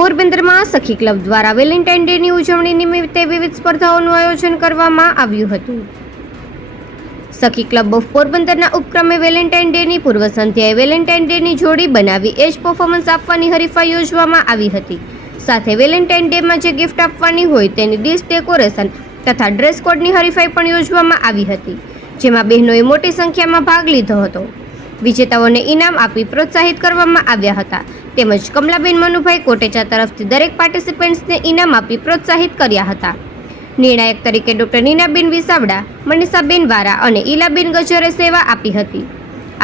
પોરબંદરમાં સખી ક્લબ દ્વારા વેલેન્ટાઇન ડેની ઉજવણી નિમિત્તે વિવિધ સ્પર્ધાઓનું આયોજન કરવામાં આવ્યું હતું. સખી ક્લબ ઓફ પોરબંદરના ઉપક્રમે વેલેન્ટાઇન ડેની પૂર્વ સંધ્યાએ વેલેન્ટાઇન ડેની જોડી બનાવી એજ પરફોર્મન્સ આપવાની હરીફાઈ યોજવામાં આવી હતી. સાથે વેલેન્ટાઇન ડેમાં જે ગિફ્ટ આપવાની હોય તેની ડિશ ડેકોરેશન તથા ડ્રેસ કોડની હરીફાઈ પણ યોજવામાં આવી હતી, જેમાં બહેનોએ મોટી સંખ્યામાં ભાગ લીધો હતો. વિજેતાઓને ઇનામ આપી પ્રોત્સાહિત કરવામાં આવ્યા હતા. તેમજ કમલાબેન મનુભાઈ કોટેચા તરફથી દરેક પાર્ટિસિપન્ટ્સને ઇનામ આપી પ્રોત્સાહિત કર્યા હતા. નિર્ણાયક તરીકે ડોક્ટર નીનાબેન વિસાવડા, મનીષાબેન વારા અને ઈલાબેન ગજરે સેવા આપી હતી.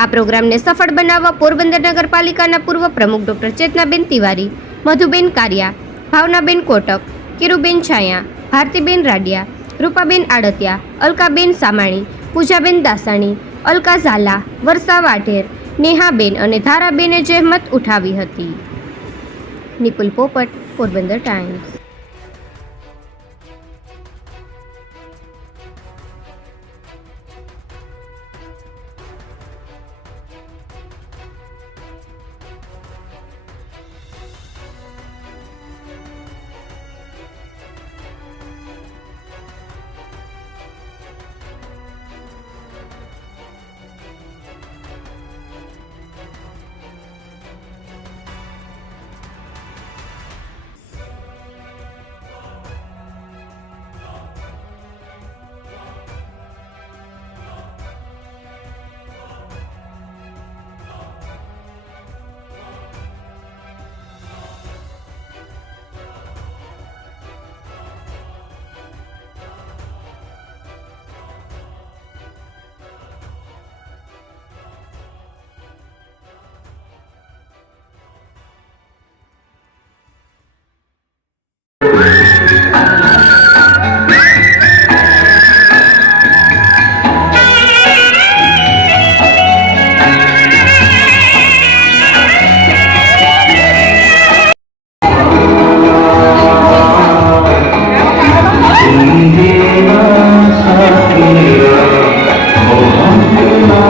આ પ્રોગ્રામને સફળ બનાવવા પોરબંદર નગરપાલિકાના પૂર્વ પ્રમુખ ડોક્ટર ચેતનાબેન તિવારી, મધુબેન કારિયા, ભાવનાબેન કોટક, કિરુબેન છાયા, ભારતીબેન રાડિયા, રૂપાબેન આડતિયા, અલકાબેન સામાણી, પૂજાબેન દાસાણી, અલકા ઝાલા, વર્ષા વાઢેર, નેહાબેન અને ધારાબેને જહેમત ઉઠાવી હતી. નિકુલ પોપટ, પોરબંદર ટાઈમ્સ.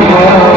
Oh,